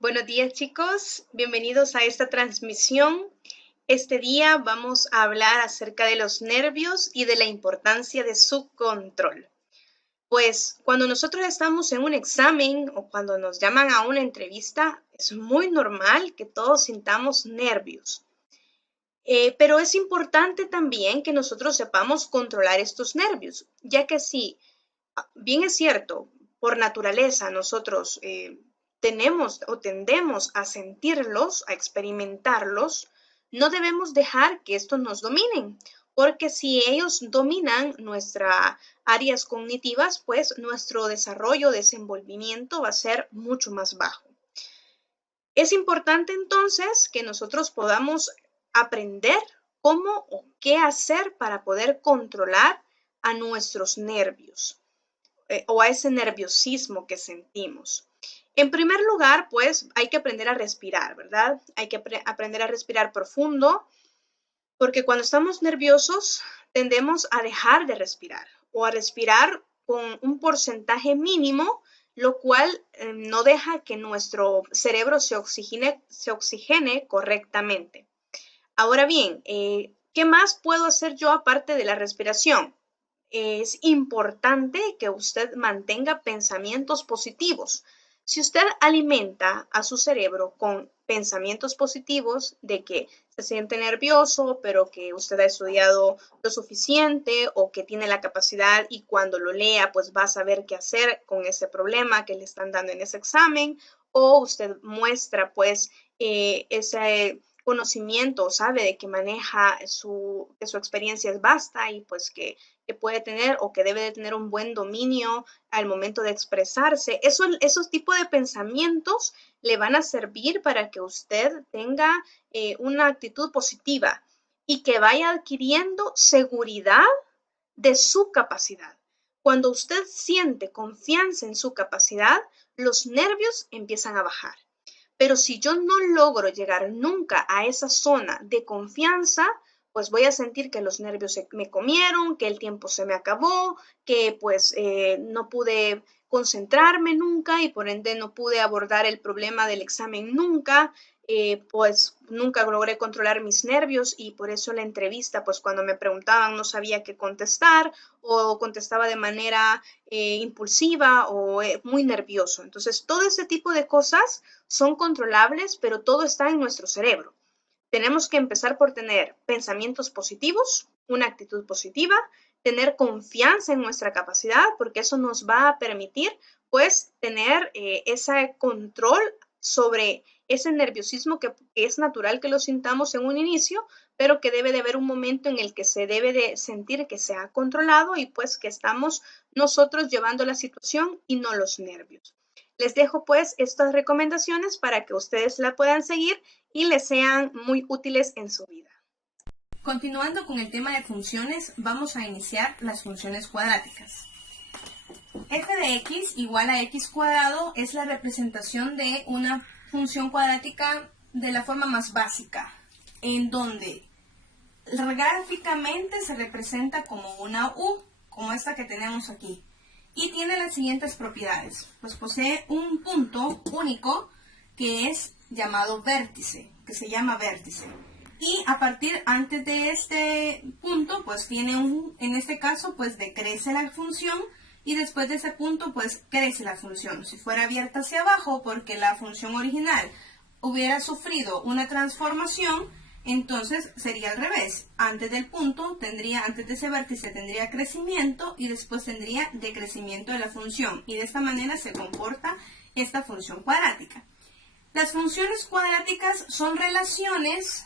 Buenos días chicos, bienvenidos a esta transmisión. Este día vamos a hablar acerca de los nervios y de la importancia de su control. Pues cuando nosotros estamos en un examen o cuando nos llaman a una entrevista, es muy normal que todos sintamos nervios. Pero es importante también que nosotros sepamos controlar estos nervios, ya que si bien es cierto, por naturaleza nosotros tenemos o tendemos a sentirlos, a experimentarlos, no debemos dejar que estos nos dominen, porque si ellos dominan nuestras áreas cognitivas, pues nuestro desarrollo, desenvolvimiento va a ser mucho más bajo. Es importante entonces que nosotros podamos aprender cómo o qué hacer para poder controlar a nuestros nervios o a ese nerviosismo que sentimos. En primer lugar, pues hay que aprender a respirar, ¿verdad? Hay que aprender a respirar profundo, porque cuando estamos nerviosos tendemos a dejar de respirar o a respirar con un porcentaje mínimo, lo cual no deja que nuestro cerebro se oxigene correctamente. Ahora bien, ¿qué más puedo hacer yo aparte de la respiración? Es importante que usted mantenga pensamientos positivos. Si usted alimenta a su cerebro con pensamientos positivos de que se siente nervioso, pero que usted ha estudiado lo suficiente o que tiene la capacidad y cuando lo lea, pues va a saber qué hacer con ese problema que le están dando en ese examen, o usted muestra pues ese conocimiento, sabe de que maneja que su experiencia es vasta y pues que puede tener o que debe de tener un buen dominio al momento de expresarse. Esos tipos de pensamientos le van a servir para que usted tenga una actitud positiva y que vaya adquiriendo seguridad de su capacidad. Cuando usted siente confianza en su capacidad, los nervios empiezan a bajar. Pero si yo no logro llegar nunca a esa zona de confianza, pues voy a sentir que los nervios me comieron, que el tiempo se me acabó, que pues no pude concentrarme nunca y por ende no pude abordar el problema del examen nunca, pues nunca logré controlar mis nervios y por eso la entrevista, pues cuando me preguntaban no sabía qué contestar o contestaba de manera impulsiva o muy nervioso. Entonces, todo ese tipo de cosas son controlables, pero todo está en nuestro cerebro. Tenemos que empezar por tener pensamientos positivos, una actitud positiva, tener confianza en nuestra capacidad, porque eso nos va a permitir, pues, tener ese control sobre ese nerviosismo que es natural que lo sintamos en un inicio, pero que debe de haber un momento en el que se debe de sentir que se ha controlado y pues que estamos nosotros llevando la situación y no los nervios. Les dejo pues estas recomendaciones para que ustedes la puedan seguir y les sean muy útiles en su vida. Continuando con el tema de funciones, vamos a iniciar las funciones cuadráticas. F de x igual a x cuadrado es la representación de una función cuadrática de la forma más básica, en donde gráficamente se representa como una U, como esta que tenemos aquí, y tiene las siguientes propiedades. Pues posee un punto único que es llamado vértice, que se llama vértice. Y a partir antes de este punto, pues tiene en este caso, pues decrece la función y después de ese punto, pues crece la función. Si fuera abierta hacia abajo, porque la función original hubiera sufrido una transformación, entonces sería al revés. Antes del punto antes de ese vértice tendría crecimiento y después tendría decrecimiento de la función. Y de esta manera se comporta esta función cuadrática. Las funciones cuadráticas son relaciones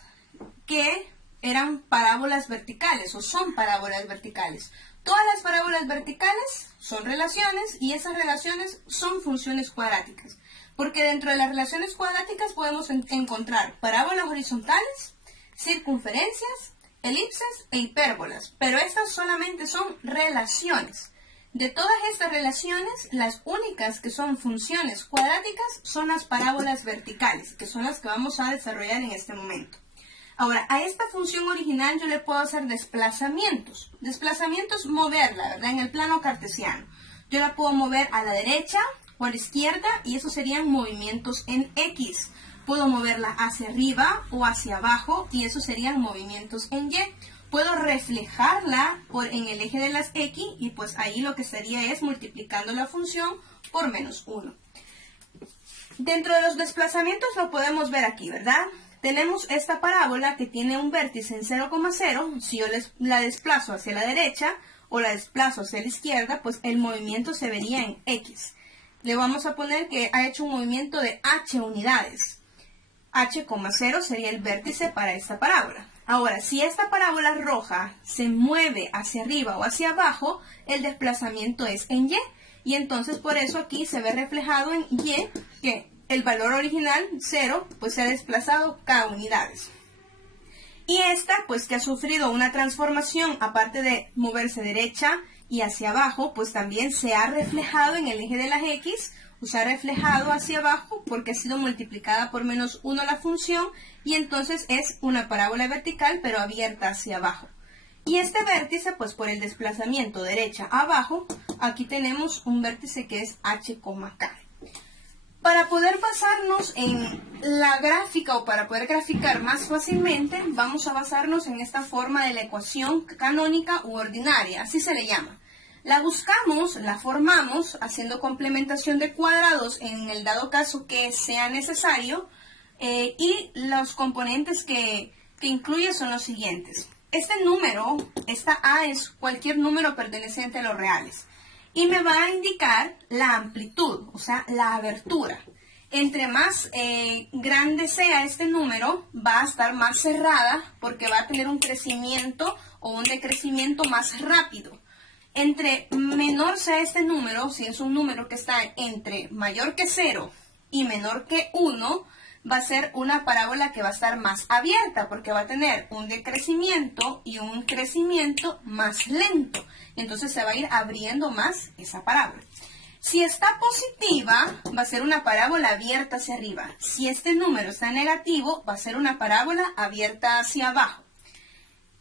que eran parábolas verticales o son parábolas verticales. Todas las parábolas verticales son relaciones y esas relaciones son funciones cuadráticas. Porque dentro de las relaciones cuadráticas podemos encontrar parábolas horizontales, circunferencias, elipses e hipérbolas. Pero estas solamente son relaciones. De todas estas relaciones, las únicas que son funciones cuadráticas son las parábolas verticales, que son las que vamos a desarrollar en este momento. Ahora, a esta función original yo le puedo hacer desplazamientos. Desplazamientos, moverla, ¿verdad? En el plano cartesiano. Yo la puedo mover a la derecha o a la izquierda, y esos serían movimientos en X. Puedo moverla hacia arriba o hacia abajo, y esos serían movimientos en Y. Puedo reflejarla en el eje de las X, y pues ahí lo que sería es multiplicando la función por menos 1. Dentro de los desplazamientos lo podemos ver aquí, ¿verdad? Tenemos esta parábola que tiene un vértice en 0,0. Si yo la desplazo hacia la derecha o la desplazo hacia la izquierda, pues el movimiento se vería en X. Le vamos a poner que ha hecho un movimiento de H unidades. H,0 sería el vértice para esta parábola. Ahora, si esta parábola roja se mueve hacia arriba o hacia abajo, el desplazamiento es en Y. Y entonces por eso aquí se ve reflejado en Y que el valor original, 0, pues se ha desplazado K unidades. Y esta, pues que ha sufrido una transformación, aparte de moverse derecha y hacia abajo, pues también se ha reflejado en el eje de las X, o se ha reflejado hacia abajo porque ha sido multiplicada por menos 1 la función, y entonces es una parábola vertical pero abierta hacia abajo. Y este vértice, pues por el desplazamiento derecha a abajo, aquí tenemos un vértice que es H,K. Para poder basarnos en la gráfica o para poder graficar más fácilmente, vamos a basarnos en esta forma de la ecuación canónica u ordinaria, así se le llama. La buscamos, la formamos, haciendo complementación de cuadrados en el dado caso que sea necesario, y los componentes que incluye son los siguientes. Este número, esta A, es cualquier número perteneciente a los reales. Y me va a indicar la amplitud, o sea, la abertura. Entre más grande sea este número, va a estar más cerrada porque va a tener un crecimiento o un decrecimiento más rápido. Entre menor sea este número, si es un número que está entre mayor que 0 y menor que 1, va a ser una parábola que va a estar más abierta porque va a tener un decrecimiento y un crecimiento más lento. Entonces se va a ir abriendo más esa parábola. Si está positiva, va a ser una parábola abierta hacia arriba. Si este número está negativo, va a ser una parábola abierta hacia abajo.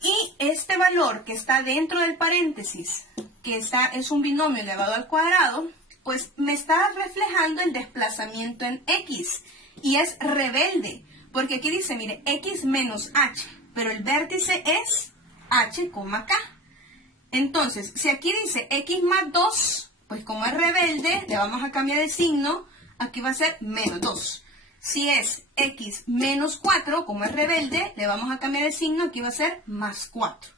Y este valor que está dentro del paréntesis, que es un binomio elevado al cuadrado, pues me está reflejando el desplazamiento en X. Y es rebelde, porque aquí dice, mire, X menos H, pero el vértice es H,K. Entonces, si aquí dice X más 2, pues como es rebelde, le vamos a cambiar el signo, aquí va a ser menos 2. Si es X menos 4, como es rebelde, le vamos a cambiar el signo, aquí va a ser más 4.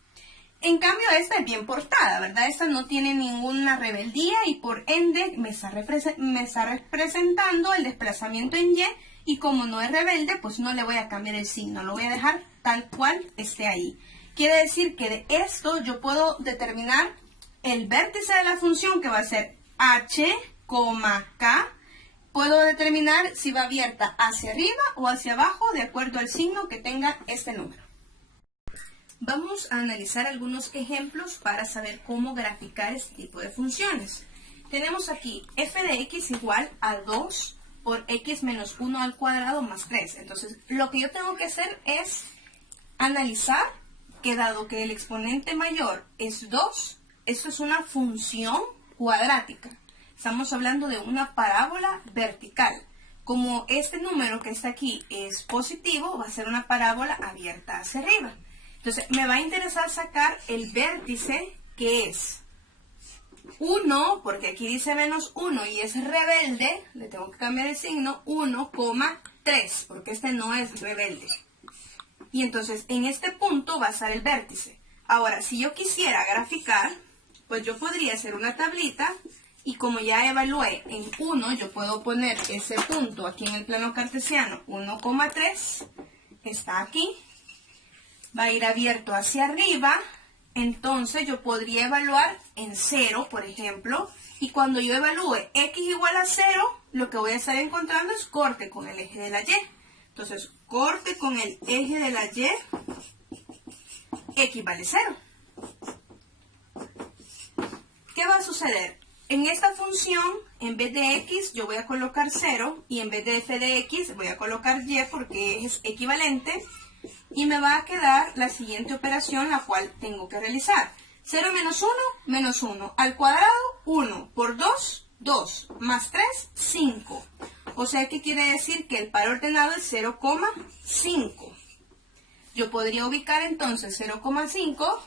En cambio, esta es bien portada, ¿verdad? Esta no tiene ninguna rebeldía y por ende me está representando el desplazamiento en Y como no es rebelde, pues no le voy a cambiar el signo, lo voy a dejar tal cual esté ahí. Quiere decir que de esto yo puedo determinar el vértice de la función que va a ser H,K. Puedo determinar si va abierta hacia arriba o hacia abajo de acuerdo al signo que tenga este número. Vamos a analizar algunos ejemplos para saber cómo graficar este tipo de funciones. Tenemos aquí f de x igual a 2 por x menos 1 al cuadrado más 3. Entonces, lo que yo tengo que hacer es analizar que dado que el exponente mayor es 2, esto es una función cuadrática. Estamos hablando de una parábola vertical. Como este número que está aquí es positivo, va a ser una parábola abierta hacia arriba. Entonces, me va a interesar sacar el vértice que es 1, porque aquí dice menos 1 y es rebelde, le tengo que cambiar el signo, 1,3, porque este no es rebelde. Y entonces, en este punto va a estar el vértice. Ahora, si yo quisiera graficar, pues yo podría hacer una tablita, y como ya evalué en 1, yo puedo poner ese punto aquí en el plano cartesiano, 1,3, está aquí. Va a ir abierto hacia arriba, entonces yo podría evaluar en 0, por ejemplo, y cuando yo evalúe x igual a 0, lo que voy a estar encontrando es corte con el eje de la y. Entonces, corte con el eje de la y, x vale 0. ¿Qué va a suceder? En esta función, en vez de x, yo voy a colocar 0, y en vez de f de x, voy a colocar y porque es equivalente. Y me va a quedar la siguiente operación, la cual tengo que realizar. 0 menos 1, menos 1. Al cuadrado, 1. Por 2, 2 más 3, 5. O sea que quiere decir que el par ordenado es 0,5. Yo podría ubicar entonces 0,5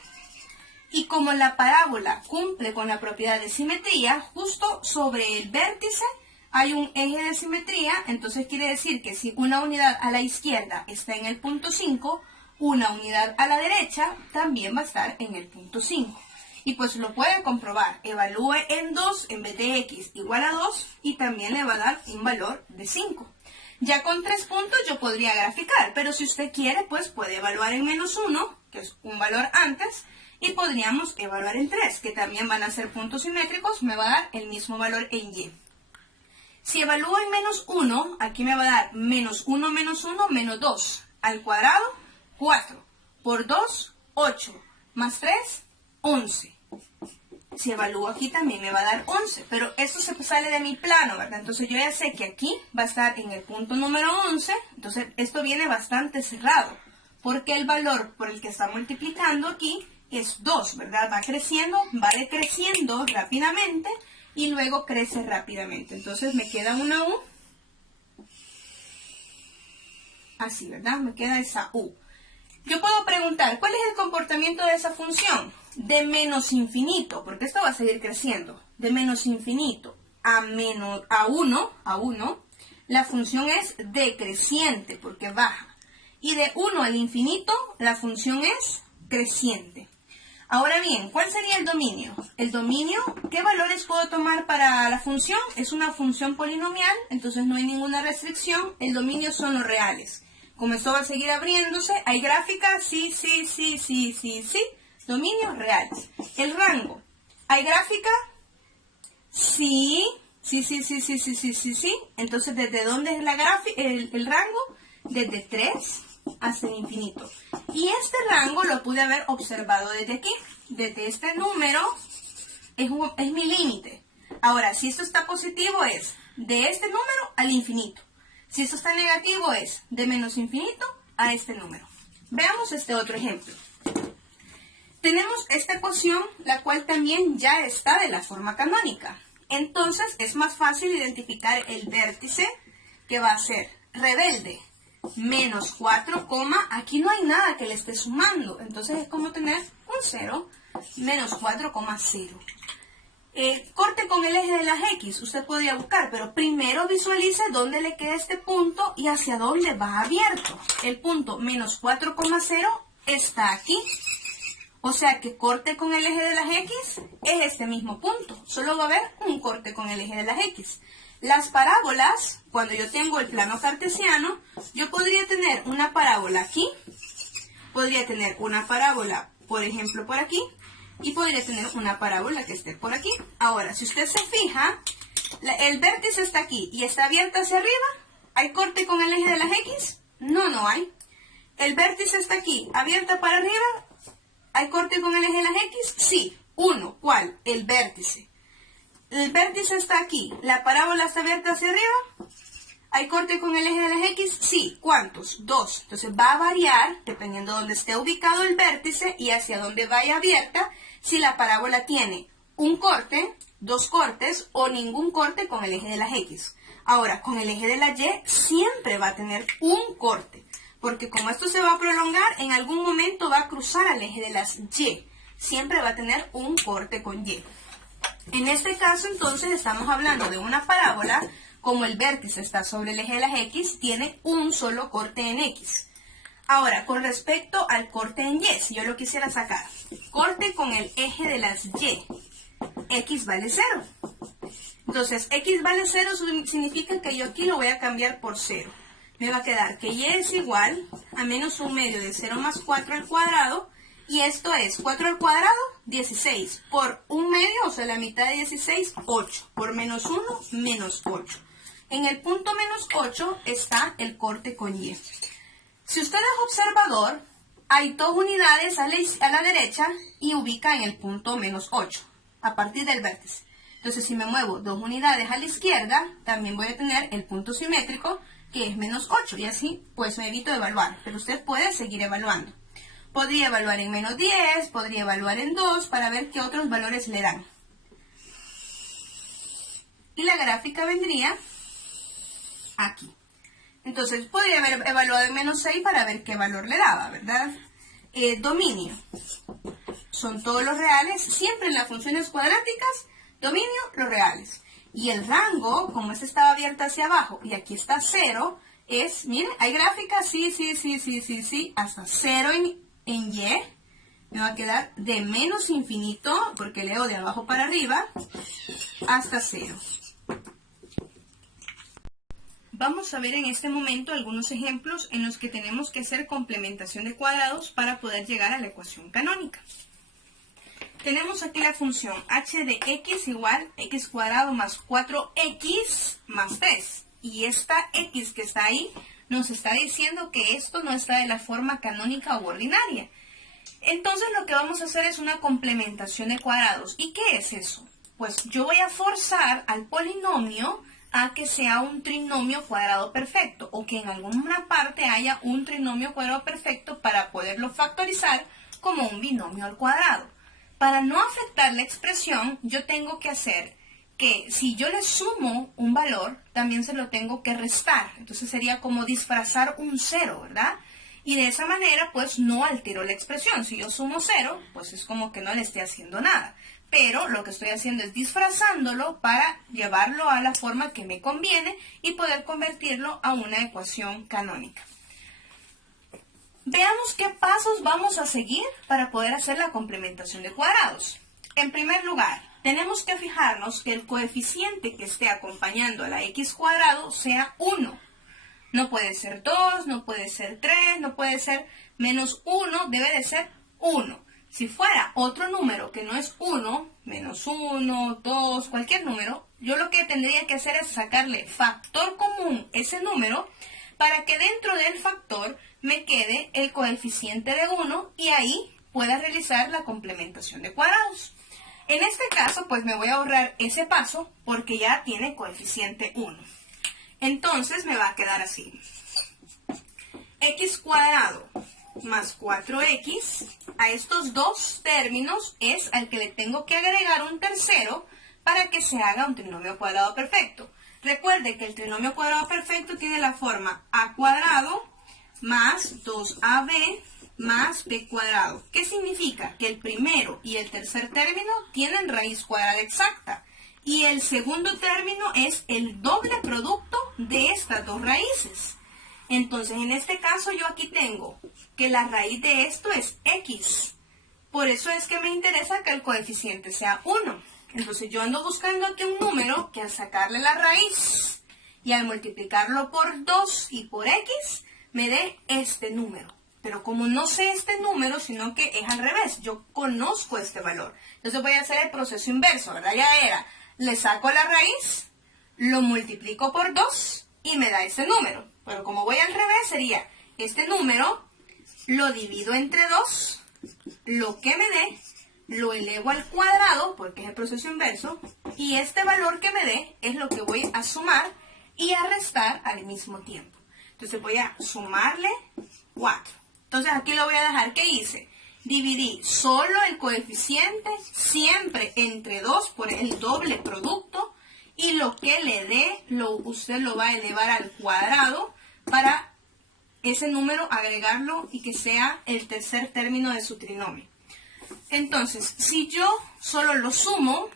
y como la parábola cumple con la propiedad de simetría, justo sobre el vértice hay un eje de simetría, entonces quiere decir que si una unidad a la izquierda está en el punto 5, una unidad a la derecha también va a estar en el punto 5. Y pues lo puede comprobar, evalúe en 2 en vez de x igual a 2 y también le va a dar un valor de 5. Ya con 3 puntos yo podría graficar, pero si usted quiere, pues puede evaluar en -1, que es un valor antes, y podríamos evaluar en 3, que también van a ser puntos simétricos, me va a dar el mismo valor en y. Si evalúo en -1, aquí me va a dar -1 menos 1, menos 2, al cuadrado, 4, por 2, 8, más 3, 11. Si evalúo aquí también me va a dar 11, pero esto se sale de mi plano, ¿verdad? Entonces yo ya sé que aquí va a estar en el punto número 11, entonces esto viene bastante cerrado, porque el valor por el que está multiplicando aquí es 2, ¿verdad? Va creciendo, va decreciendo rápidamente y luego crece rápidamente. Entonces me queda una U, así, ¿verdad? Me queda esa U. Yo puedo preguntar, ¿cuál es el comportamiento de esa función? De menos infinito, porque esto va a seguir creciendo. De menos infinito a 1, la función es decreciente, porque baja. Y de 1 al infinito, la función es creciente. Ahora bien, ¿cuál sería el dominio? El dominio, ¿qué valores puedo tomar para la función? Es una función polinomial, entonces no hay ninguna restricción. El dominio son los reales. Como esto va a seguir abriéndose, ¿hay gráfica? Sí. Dominios reales. El rango. ¿Hay gráfica? Sí. Entonces, ¿desde dónde es la gráfica, el rango? Desde 3 hasta el infinito. Y este rango lo pude haber observado desde aquí. Desde este número es mi límite. Ahora, si esto está positivo es de este número al infinito. Si esto está negativo es de menos infinito a este número. Veamos este otro ejemplo. Tenemos esta ecuación, la cual también ya está de la forma canónica. Entonces es más fácil identificar el vértice que va a ser rebelde. Menos 4, aquí no hay nada que le esté sumando. Entonces es como tener un 0, menos 4,0. Corte con el eje de las X, usted podría buscar, pero primero visualice dónde le queda este punto y hacia dónde va abierto. El punto menos 4,0 está aquí. O sea que corte con el eje de las X es este mismo punto. Solo va a haber un corte con el eje de las X. Las parábolas, cuando yo tengo el plano cartesiano, yo podría tener una parábola aquí, podría tener una parábola, por ejemplo, por aquí, y podría tener una parábola que esté por aquí. Ahora, si usted se fija, el vértice está aquí y está abierto hacia arriba. ¿Hay corte con el eje de las X? No, no hay. El vértice está aquí, abierto para arriba. ¿Hay corte con el eje de las X? Sí. 1. ¿Cuál? El vértice. El vértice está aquí. ¿La parábola está abierta hacia arriba? ¿Hay corte con el eje de las X? Sí. ¿Cuántos? 2. Entonces va a variar, dependiendo de dónde esté ubicado el vértice y hacia dónde vaya abierta, si la parábola tiene un corte, 2 cortes o ningún corte con el eje de las X. Ahora, con el eje de la Y siempre va a tener un corte, porque como esto se va a prolongar, en algún momento va a cruzar al eje de las Y. Siempre va a tener un corte con Y. En este caso, entonces, estamos hablando de una parábola, como el vértice está sobre el eje de las X, tiene un solo corte en X. Ahora, con respecto al corte en Y, si yo lo quisiera sacar, corte con el eje de las Y, X vale 0. Entonces, X vale 0 significa que yo aquí lo voy a cambiar por 0. Me va a quedar que Y es igual a menos 1/2 de 0 más 4 al cuadrado, y esto es 4 al cuadrado, 16, por 1/2, o sea, la mitad de 16, 8, por menos 1, menos 8. En el punto menos 8 está el corte con Y. Si usted es observador, hay 2 unidades a la derecha y ubica en el punto menos 8, a partir del vértice. Entonces, si me muevo 2 unidades a la izquierda, también voy a tener el punto simétrico, que es menos 8, y así pues me evito evaluar, pero usted puede seguir evaluando. Podría evaluar en menos 10, podría evaluar en 2 para ver qué otros valores le dan. y la gráfica vendría aquí. Entonces podría haber evaluado en menos 6 para ver qué valor le daba, ¿verdad? Dominio. Son todos los reales, siempre en las funciones cuadráticas, dominio, los reales. Y el rango, como este estaba abierto hacia abajo y aquí está 0, es, miren, hay gráficas, sí, hasta 0 en Y. Me va a quedar de menos infinito, porque leo de abajo para arriba, hasta 0. Vamos a ver en este momento algunos ejemplos en los que tenemos que hacer complementación de cuadrados para poder llegar a la ecuación canónica. Tenemos aquí la función h de x igual x cuadrado más 4x más 3. Y esta x que está ahí nos está diciendo que esto no está de la forma canónica u ordinaria. Entonces lo que vamos a hacer es una complementación de cuadrados. ¿Y qué es eso? Pues yo voy a forzar al polinomio a que sea un trinomio cuadrado perfecto o que en alguna parte haya un trinomio cuadrado perfecto para poderlo factorizar como un binomio al cuadrado. Para no afectar la expresión, yo tengo que hacer que si yo le sumo un valor, también se lo tengo que restar. Entonces sería como disfrazar un 0, ¿verdad? Y de esa manera, pues, no altero la expresión. Si yo sumo 0, pues es como que no le esté haciendo nada. Pero lo que estoy haciendo es disfrazándolo para llevarlo a la forma que me conviene y poder convertirlo a una ecuación canónica. Veamos qué pasos vamos a seguir para poder hacer la complementación de cuadrados. En primer lugar, tenemos que fijarnos que el coeficiente que esté acompañando a la x cuadrado sea 1. No puede ser 2, no puede ser 3, no puede ser menos 1, debe de ser 1. Si fuera otro número que no es 1, menos 1, 2, cualquier número, yo lo que tendría que hacer es sacarle factor común ese número para que dentro del factor me quede el coeficiente de 1 y ahí pueda realizar la complementación de cuadrados. En este caso, pues me voy a ahorrar ese paso porque ya tiene coeficiente 1. Entonces me va a quedar así. X cuadrado más 4x, a estos dos términos es al que le tengo que agregar un tercero para que se haga un trinomio cuadrado perfecto. Recuerde que el trinomio cuadrado perfecto tiene la forma a cuadrado más 2ab más b cuadrado. ¿Qué significa? Que el primero y el tercer término tienen raíz cuadrada exacta. Y el segundo término es el doble producto de estas dos raíces. Entonces, en este caso, yo aquí tengo que la raíz de esto es x. Por eso es que me interesa que el coeficiente sea 1. Entonces, yo ando buscando aquí un número que al sacarle la raíz y al multiplicarlo por 2 y por x, me dé este número. Pero como no sé este número, sino que es al revés, yo conozco este valor. Entonces, voy a hacer el proceso inverso, ¿verdad? Ya era, le saco la raíz, lo multiplico por 2 y me da ese número. Pero como voy al revés, sería este número, lo divido entre 2, lo que me dé, lo elevo al cuadrado, porque es el proceso inverso, y este valor que me dé es lo que voy a sumar y a restar al mismo tiempo. Entonces voy a sumarle 4. Entonces aquí lo voy a dejar, ¿qué hice? Dividí solo el coeficiente, siempre entre 2 por el doble producto, y lo que le dé, usted lo va a elevar al cuadrado para ese número agregarlo y que sea el tercer término de su trinomio. Entonces, si yo solo lo sumo,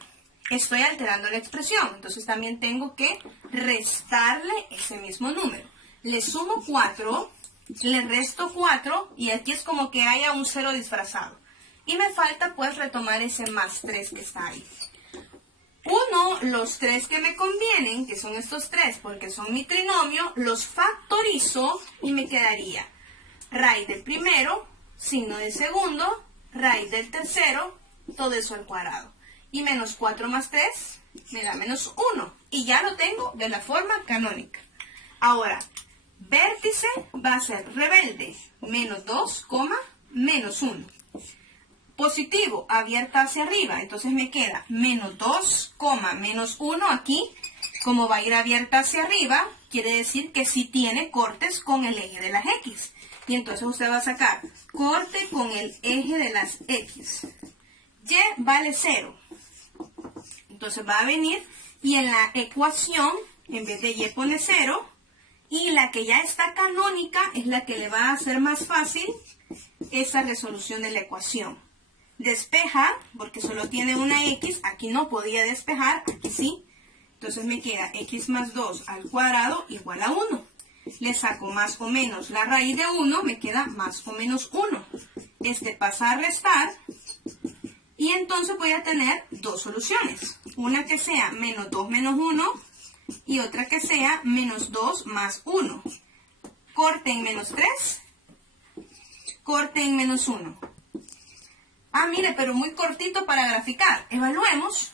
estoy alterando la expresión. Entonces también tengo que restarle ese mismo número. Le sumo 4, le resto 4 y aquí es como que haya un 0 disfrazado. Y me falta pues retomar ese más 3 que está ahí. Los 3 que me convienen, que son estos 3 porque son mi trinomio, los factorizo y me quedaría raíz del primero, signo del segundo, raíz del tercero, todo eso al cuadrado. Y menos 4 más 3 me da menos 1. Y ya lo tengo de la forma canónica. Ahora, vértice va a ser rebelde, menos 2, menos 1. Positivo, abierta hacia arriba, entonces me queda menos 2, menos 1 aquí. Como va a ir abierta hacia arriba, quiere decir que sí tiene cortes con el eje de las X. Y entonces usted va a sacar corte con el eje de las X. Y vale 0. Entonces va a venir Y en la ecuación, en vez de y pone 0. Y la que ya está canónica es la que le va a hacer más fácil esa resolución de la ecuación. Despeja, porque solo tiene una x, aquí no podía despejar, aquí sí. Entonces me queda x más 2 al cuadrado igual a 1. Le saco más o menos la raíz de 1, me queda más o menos 1. Este pasa a restar y entonces voy a tener dos soluciones. Una que sea menos 2 menos 1 y otra que sea menos 2 más 1. Corte en menos 3, corte en menos 1. Ah, mire, pero muy cortito para graficar. Evaluemos.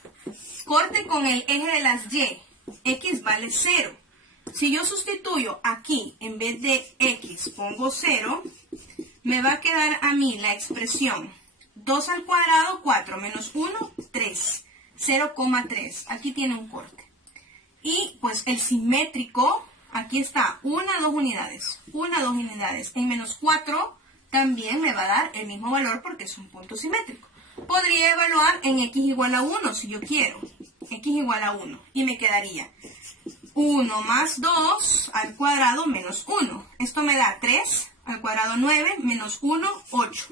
Corte con el eje de las y. X vale 0. Si yo sustituyo aquí, en vez de x, pongo 0, me va a quedar a mí la expresión 2 al cuadrado, 4 menos 1, 3. 0,3. Aquí tiene un corte. Y pues el simétrico, aquí está, 1, 2 unidades. 1, 2 unidades. En menos 4 también me va a dar el mismo valor porque es un punto simétrico. Podría evaluar en x igual a 1 si yo quiero. X igual a 1. Y me quedaría 1 más 2 al cuadrado menos 1. Esto me da 3 al cuadrado 9 menos 1, 8.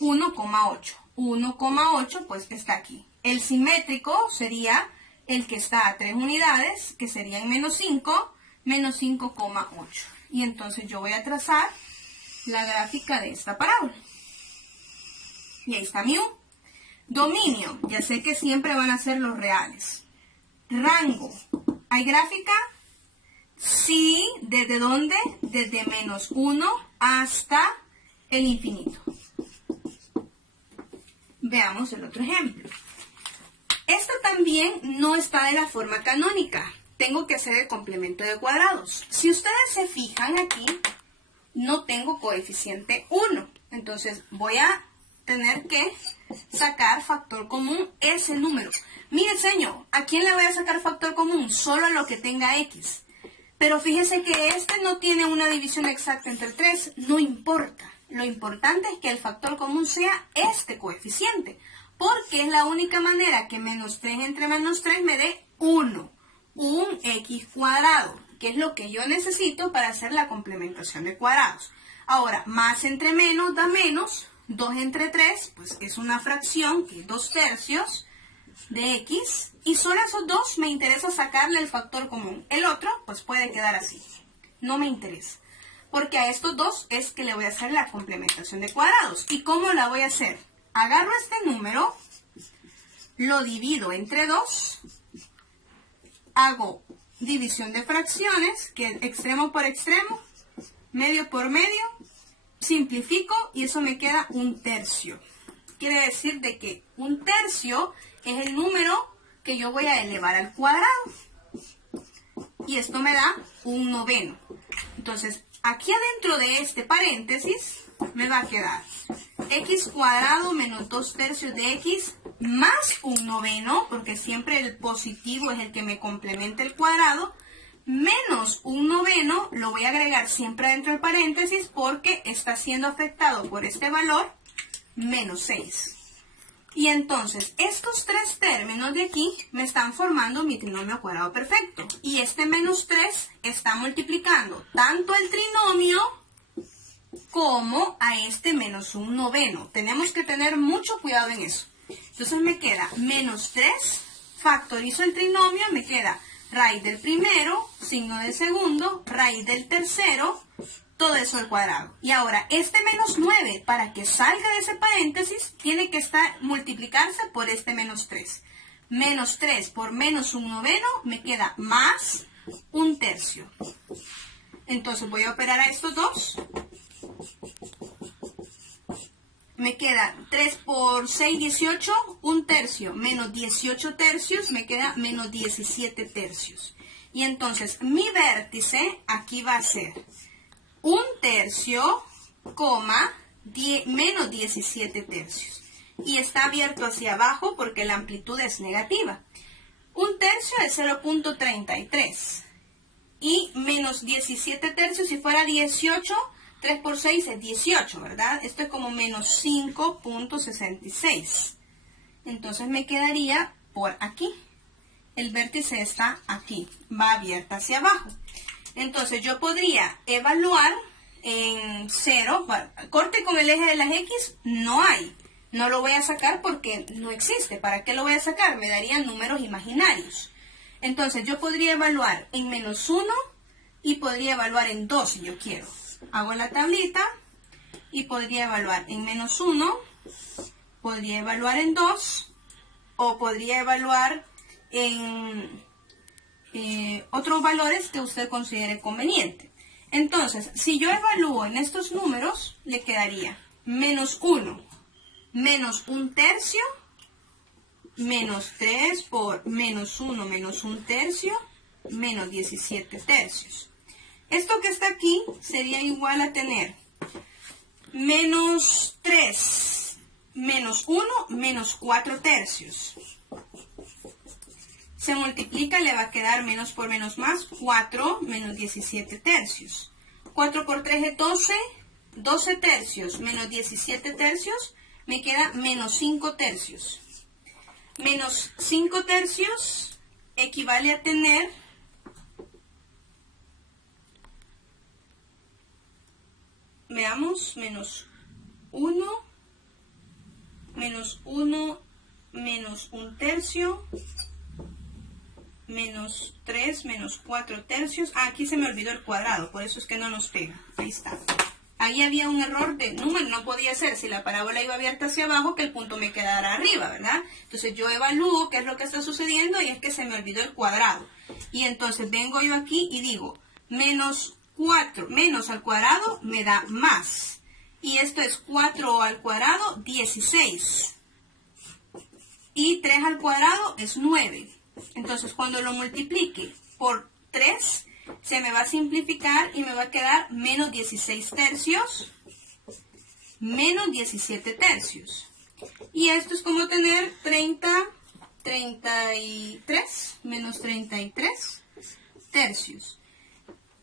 1,8. 1,8 pues está aquí. El simétrico sería el que está a 3 unidades, que serían menos 5, menos 5,8. Y entonces yo voy a trazar la gráfica de esta parábola. Y ahí está mi U. Dominio, ya sé que siempre van a ser los reales. Rango, ¿hay gráfica? Sí, ¿desde dónde? Desde menos 1 hasta el infinito. Veamos el otro ejemplo. Esta también no está de la forma canónica. Tengo que hacer el complemento de cuadrados. Si ustedes se fijan aquí, no tengo coeficiente 1. Entonces voy a tener que sacar factor común ese número. Mire, señor, ¿a quién le voy a sacar factor común? Solo a lo que tenga x. Pero fíjese que este no tiene una división exacta entre 3. No importa. Lo importante es que el factor común sea este coeficiente. Porque es la única manera que menos 3 entre menos 3 me dé 1. Un x cuadrado, que es lo que yo necesito para hacer la complementación de cuadrados. Ahora, más entre menos da menos. 2 entre 3, pues es una fracción que es 2 tercios de x. Y solo esos dos me interesa sacarle el factor común. El otro, pues puede quedar así. No me interesa. Porque a estos dos es que le voy a hacer la complementación de cuadrados. ¿Y cómo la voy a hacer? Agarro este número, lo divido entre 2, hago división de fracciones, que es extremo por extremo, medio por medio, simplifico y eso me queda 1/3. Quiere decir de que 1/3 es el número que yo voy a elevar al cuadrado. Y esto me da 1/9. Entonces, aquí adentro de este paréntesis me va a quedar x cuadrado menos 2 tercios de x más 1/9, porque siempre el positivo es el que me complementa el cuadrado, menos 1/9, lo voy a agregar siempre dentro del paréntesis porque está siendo afectado por este valor, menos 6. Y entonces, estos tres términos de aquí me están formando mi trinomio cuadrado perfecto. Y este menos 3 está multiplicando tanto el trinomio como a este menos 1/9. Tenemos que tener mucho cuidado en eso. Entonces me queda menos 3, factorizo el trinomio, me queda raíz del primero, signo del segundo, raíz del tercero, todo eso al cuadrado. Y ahora, este menos 9, para que salga de ese paréntesis, tiene que multiplicarse por este menos 3. Menos 3 por menos 1/9 me queda más 1/3. Entonces voy a operar a estos dos. Me queda 3 por 6, 18, 1/3, menos 18 tercios, me queda menos 17 tercios. Y entonces mi vértice aquí va a ser 1/3, menos 17 tercios. Y está abierto hacia abajo porque la amplitud es negativa. 1/3 es 0,33. Y menos 17 tercios, si fuera 18, 3 por 6 es 18, ¿verdad? Esto es como menos 5,66. Entonces me quedaría por aquí. el vértice está aquí, va abierta hacia abajo. Entonces yo podría evaluar en 0, corte con el eje de las X, no hay. No lo voy a sacar porque no existe. ¿Para qué lo voy a sacar? Me darían números imaginarios. Entonces yo podría evaluar en -1 y podría evaluar en 2 si yo quiero. Hago la tablita y podría evaluar en -1, podría evaluar en 2 o podría evaluar en otros valores que usted considere conveniente. Entonces, si yo evalúo en estos números, le quedaría -1 menos 1/3, -3 por -1 menos 1/3, menos 17/3. Esto que está aquí sería igual a tener -3 menos 1 menos 4/3. Se multiplica, le va a quedar menos por menos más, 4 menos 17/3. 4 por 3 es 12, 12/3 menos 17/3, me queda menos 5/3. Menos 5/3 equivale a tener veamos, menos 1, menos 1, menos 1/3, menos 3, menos 4/3. Aquí se me olvidó el cuadrado, por eso es que no nos pega. Ahí está. Ahí había un error de número, no podía ser si la parábola iba abierta hacia abajo que el punto me quedara arriba, ¿verdad? Entonces yo evalúo qué es lo que está sucediendo y es que se me olvidó el cuadrado. Y entonces vengo yo aquí y digo, menos 4, menos al cuadrado me da más. Y esto es 4 al cuadrado, 16. Y 3 al cuadrado es 9. Entonces, cuando lo multiplique por 3, se me va a simplificar y me va a quedar menos 16/3, menos 17/3. Y esto es como tener 33, menos 33/3,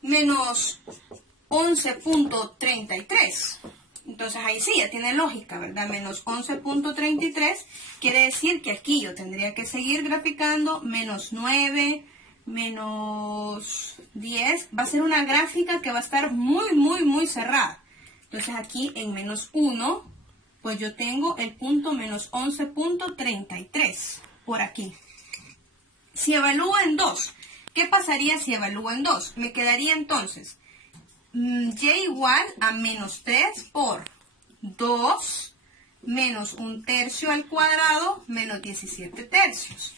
menos 11.33. Entonces ahí sí, ya tiene lógica, ¿verdad? Menos 11.33 quiere decir que aquí yo tendría que seguir graficando menos 9, menos 10. Va a ser una gráfica que va a estar muy, muy, muy cerrada. Entonces aquí en menos 1, pues yo tengo el punto menos 11.33 por aquí. Si evalúo en 2, ¿qué pasaría si evalúo en 2? Me quedaría entonces y igual a menos 3 por 2 menos 1/3 al cuadrado menos 17/3.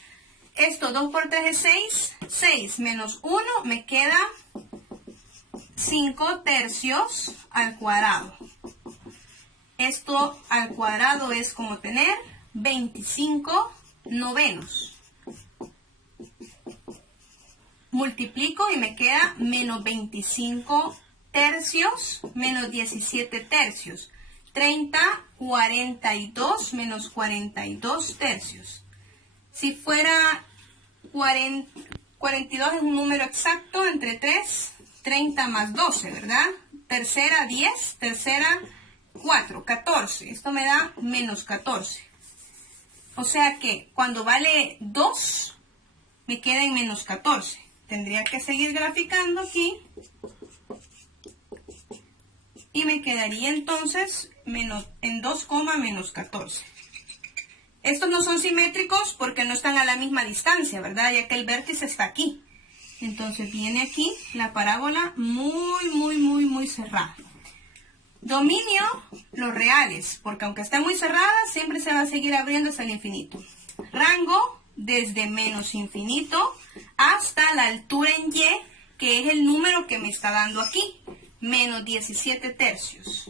Esto 2 por 3 es 6. 6 menos 1 me queda 5/3 al cuadrado. Esto al cuadrado es como tener 25/9. Multiplico y me queda menos 25/3 menos 17/3. 30, 42 menos 42/3. Si fuera 42 es un número exacto entre 3, 30 más 12, ¿verdad? Tercera 10, tercera 4, 14. Esto me da menos 14. O sea que cuando vale 2, me queda en menos 14. Tendría que seguir graficando aquí. Y me quedaría entonces en 2, menos 14. Estos no son simétricos porque no están a la misma distancia, ¿verdad? Ya que el vértice está aquí. Entonces viene aquí la parábola muy, muy, muy, muy cerrada. Dominio los reales, porque aunque está muy cerrada, siempre se va a seguir abriendo hasta el infinito. Rango desde menos infinito hasta la altura en y, que es el número que me está dando aquí, menos 17/3.